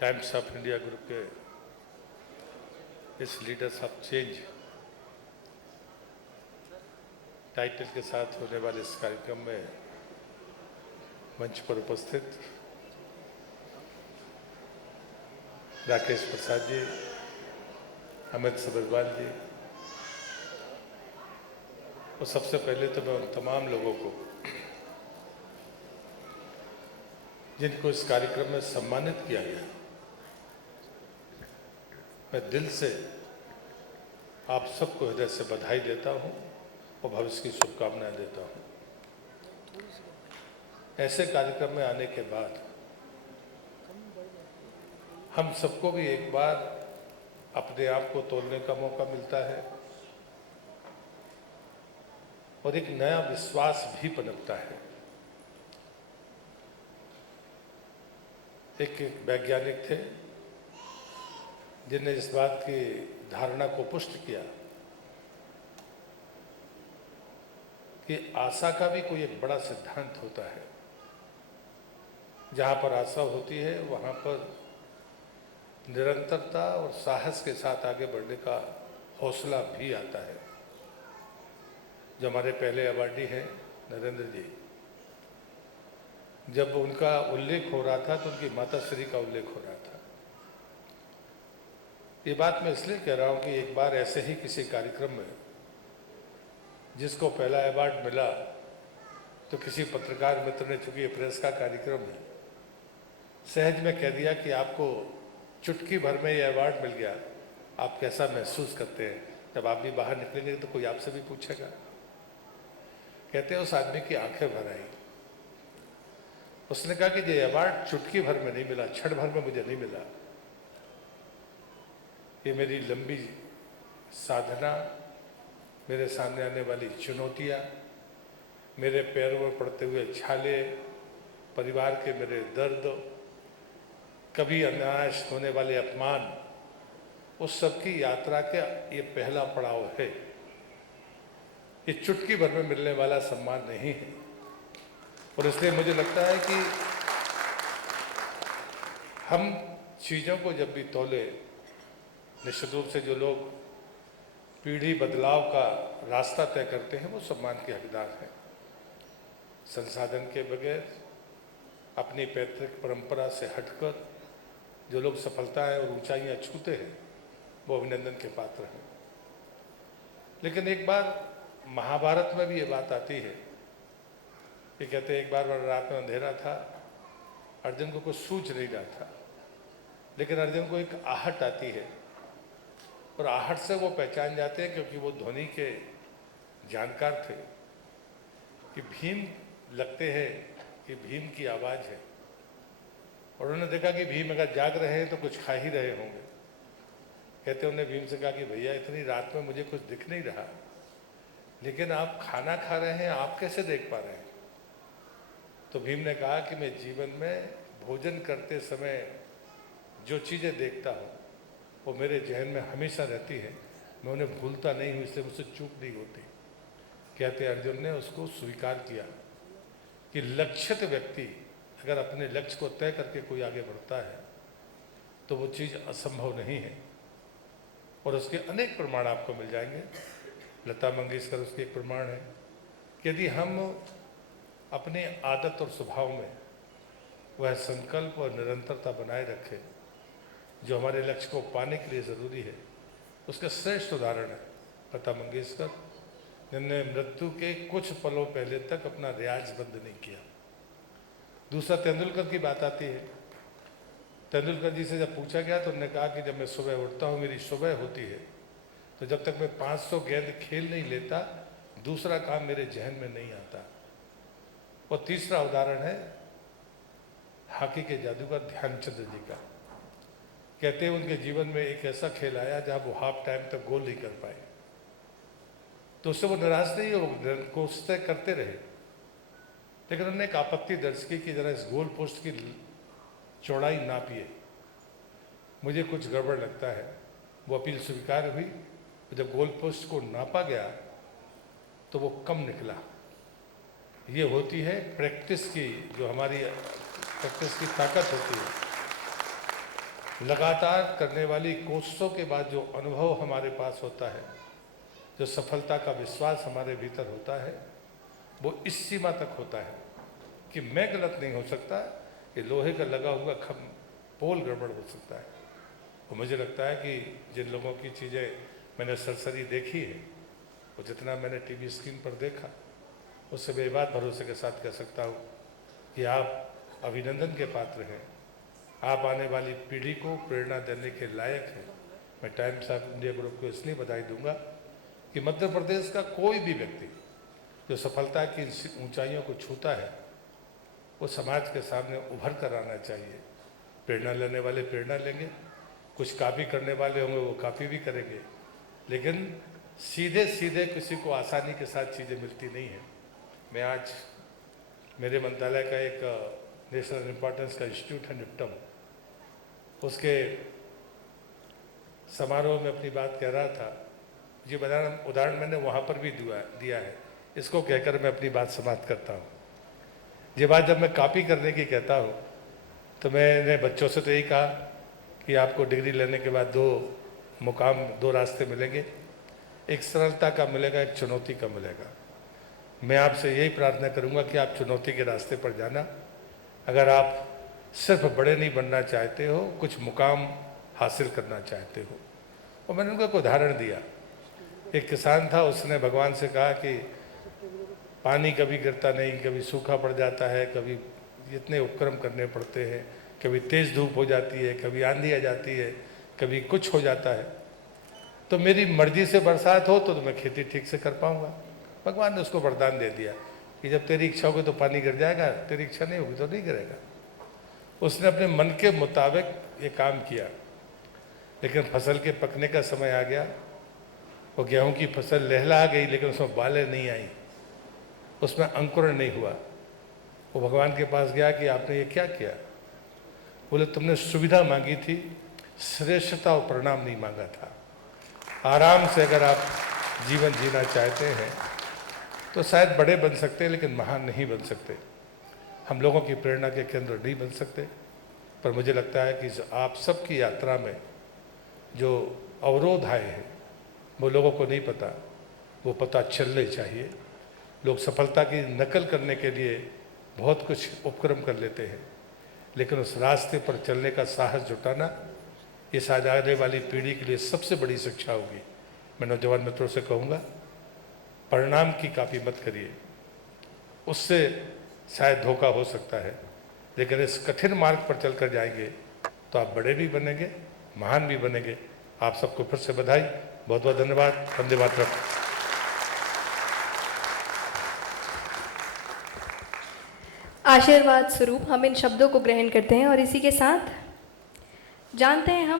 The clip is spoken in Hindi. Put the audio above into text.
टाइम्स ऑफ इंडिया ग्रुप के इस लीडर्स ऑफ चेंज टाइटल के साथ होने वाले इस कार्यक्रम में मंच पर उपस्थित राकेश प्रसाद जी, अमित सबरवाल जी, और सबसे पहले तो मैं उन तमाम लोगों को जिनको इस कार्यक्रम में सम्मानित किया गया, मैं दिल से आप सबको हृदय से बधाई देता हूं और भविष्य की शुभकामनाएं देता हूं। ऐसे कार्यक्रम में आने के बाद हम सबको भी एक बार अपने आप को तोलने का मौका मिलता है और एक नया विश्वास भी पनपता है। एक वैज्ञानिक थे जिन्हें इस बात की धारणा को पुष्ट किया कि आशा का भी कोई एक बड़ा सिद्धांत होता है। जहाँ पर आशा होती है वहाँ पर निरंतरता और साहस के साथ आगे बढ़ने का हौसला भी आता है। जो हमारे पहले अवार्डी हैं नरेंद्र जी, जब उनका उल्लेख हो रहा था तो उनकी माता श्री का उल्लेख हो रहा था। ये बात मैं इसलिए कह रहा हूँ कि एक बार ऐसे ही किसी कार्यक्रम में जिसको पहला अवार्ड मिला तो किसी पत्रकार मित्र ने, चूंकि ये प्रेस का कार्यक्रम है, सहज में कह दिया कि आपको चुटकी भर में ये अवार्ड मिल गया, आप कैसा महसूस करते हैं? जब आप भी बाहर निकलेंगे तो कोई आपसे भी पूछेगा। कहते हैं उस आदमी की आंखें भर आई। उसने कहा कि ये अवार्ड चुटकी भर में नहीं मिला, क्षण भर में मुझे नहीं मिला। ये मेरी लंबी साधना, मेरे सामने आने वाली चुनौतियाँ, मेरे पैरों में पड़ते हुए छाले, परिवार के मेरे दर्द, कभी अनायास होने वाले अपमान, उस सब की यात्रा का ये पहला पड़ाव है। ये चुटकी भर में मिलने वाला सम्मान नहीं है। और इसलिए मुझे लगता है कि हम चीज़ों को जब भी तौले, निश्चित रूप से जो लोग पीढ़ी बदलाव का रास्ता तय करते हैं वो सम्मान के हकदार हैं। संसाधन के बगैर अपनी पैतृक परंपरा से हटकर जो लोग सफलताएं और ऊंचाइयां छूते हैं वो अभिनंदन के पात्र हैं। लेकिन एक बार महाभारत में भी ये बात आती है। ये कहते हैं एक बार रात में अंधेरा था, अर्जुन को कुछ सूझ नहीं रहा था, लेकिन अर्जुन को एक आहट आती है और आहट से वो पहचान जाते हैं, क्योंकि वो ध्वनि के जानकार थे, कि भीम लगते हैं कि भीम की आवाज़ है। और उन्होंने देखा कि भीम अगर जाग रहे हैं तो कुछ खा ही रहे होंगे। कहते उन्होंने भीम से कहा कि भैया इतनी रात में मुझे कुछ दिख नहीं रहा, लेकिन आप खाना खा रहे हैं, आप कैसे देख पा रहे हैं? तो भीम ने कहा कि मैं जीवन में भोजन करते समय जो चीज़ें देखता हूँ वो मेरे जहन में हमेशा रहती है, मैं उन्हें भूलता नहीं हूँ, इसलिए मुझसे चूक नहीं होती। कहते अर्जुन ने उसको स्वीकार किया कि लक्षित व्यक्ति अगर अपने लक्ष्य को तय करके कोई आगे बढ़ता है तो वो चीज़ असंभव नहीं है। और उसके अनेक प्रमाण आपको मिल जाएंगे। लता मंगेशकर उसके एक प्रमाण है कि यदि हम अपने आदत और स्वभाव में वह संकल्प और निरंतरता बनाए रखें जो हमारे लक्ष्य को पाने के लिए ज़रूरी है, उसका श्रेष्ठ उदाहरण है लता मंगेशकर, जिन्होंने मृत्यु के कुछ पलों पहले तक अपना रियाज बंद नहीं किया। दूसरा तेंदुलकर की बात आती है। तेंदुलकर जी से जब पूछा गया तो उन्होंने कहा कि जब मैं सुबह उठता हूँ, मेरी सुबह होती है, तो जब तक मैं 500 गेंद खेल नहीं लेता दूसरा काम मेरे जहन में नहीं आता। और तीसरा उदाहरण है हॉकी के जादूगर ध्यानचंद जी का। कहते हैं उनके जीवन में एक ऐसा खेल आया जहाँ वो हाफ टाइम तक गोल नहीं कर पाए, तो उससे वो निराश नहीं हो, कोशिशें करते रहे। लेकिन उन्होंने एक आपत्ति दर्ज की कि जरा इस गोल पोस्ट की चौड़ाई नापिए, मुझे कुछ गड़बड़ लगता है। वो अपील स्वीकार हुई। जब गोल पोस्ट को नापा गया तो वो कम निकला। ये होती है प्रैक्टिस की, जो हमारी प्रैक्टिस की ताकत होती है। लगातार करने वाली कोशिशों के बाद जो अनुभव हमारे पास होता है, जो सफलता का विश्वास हमारे भीतर होता है, वो इस सीमा तक होता है कि मैं गलत नहीं हो सकता, कि लोहे का लगा हुआ पोल गड़बड़ हो सकता है। और मुझे लगता है कि जिन लोगों की चीज़ें मैंने सरसरी देखी है, और जितना मैंने टीवी स्क्रीन पर देखा, उससे मैं बात भरोसे के साथ कह सकता हूँ कि आप अभिनंदन के पात्र हैं। आप आने वाली पीढ़ी को प्रेरणा देने के लायक हैं। मैं टाइम्स ऑफ इंडिया ग्रुप को इसलिए बधाई दूंगा कि मध्य प्रदेश का कोई भी व्यक्ति जो सफलता की ऊंचाइयों को छूता है, वो समाज के सामने उभर कर आना चाहिए। प्रेरणा लेने वाले प्रेरणा लेंगे, कुछ कॉपी करने वाले होंगे वो कॉपी भी करेंगे, लेकिन सीधे सीधे किसी को आसानी के साथ चीज़ें मिलती नहीं हैं। मैं आज मेरे मंत्रालय का एक नेशनल इम्पोर्टेंस का इंस्टीट्यूट है निफ्टम, उसके समारोह में अपनी बात कह रहा था। ये उदाहरण मैंने वहाँ पर भी दिया है। इसको कहकर मैं अपनी बात समाप्त करता हूँ। ये बात जब मैं कॉपी करने की कहता हूँ तो मैंने बच्चों से तो यही कहा कि आपको डिग्री लेने के बाद दो रास्ते मिलेंगे, एक सरलता का मिलेगा, एक चुनौती का मिलेगा। मैं आपसे यही प्रार्थना करूंगा कि आप चुनौती के रास्ते पर जाना। अगर आप सिर्फ बड़े नहीं बनना चाहते हो, कुछ मुकाम हासिल करना चाहते हो। और मैंने उनको एक उदाहरण दिया। एक किसान था, उसने भगवान से कहा कि पानी कभी गिरता नहीं, कभी सूखा पड़ जाता है, कभी इतने उपक्रम करने पड़ते हैं, कभी तेज़ धूप हो जाती है, कभी आंधी आ जाती है, कभी कुछ हो जाता है, तो मेरी मर्जी से बरसात हो तो मैं खेती ठीक से कर पाऊंगा। भगवान ने उसको वरदान दे दिया कि जब तेरी इच्छा होगी तो पानी गिर जाएगा, तेरी इच्छा नहीं होगी तो नहीं गिरेगा। उसने अपने मन के मुताबिक ये काम किया, लेकिन फसल के पकने का समय आ गया। वो गेहूं की फसल लहला गई, लेकिन उसमें बालें नहीं आई, उसमें अंकुरण नहीं हुआ। वो भगवान के पास गया कि आपने ये क्या किया? बोले तुमने सुविधा मांगी थी, श्रेष्ठता और परिणाम नहीं मांगा था। आराम से अगर आप जीवन जीना चाहते हैं तो शायद बड़े बन सकते हैं, लेकिन महान नहीं बन सकते। हम लोगों की प्रेरणा के केंद्र नहीं बन सकते। पर मुझे लगता है कि आप सबकी यात्रा में जो अवरोध आए हैं वो लोगों को नहीं पता, वो पता चलने चाहिए। लोग सफलता की नकल करने के लिए बहुत कुछ उपक्रम कर लेते हैं, लेकिन उस रास्ते पर चलने का साहस जुटाना इस आने वाली पीढ़ी के लिए सबसे बड़ी शिक्षा होगी। मैं नौजवान मित्रों से कहूँगा, परिणाम की कॉपी मत करिए, उससे शायद धोखा हो सकता है, लेकिन इस कठिन मार्ग पर चलकर जाएंगे तो आप बड़े भी बनेंगे, महान भी बनेंगे। आप सबको फिर से बधाई, बहुत बहुत धन्यवाद। वंदे मातरम। आशीर्वाद स्वरूप हम इन शब्दों को ग्रहण करते हैं और इसी के साथ जानते हैं हम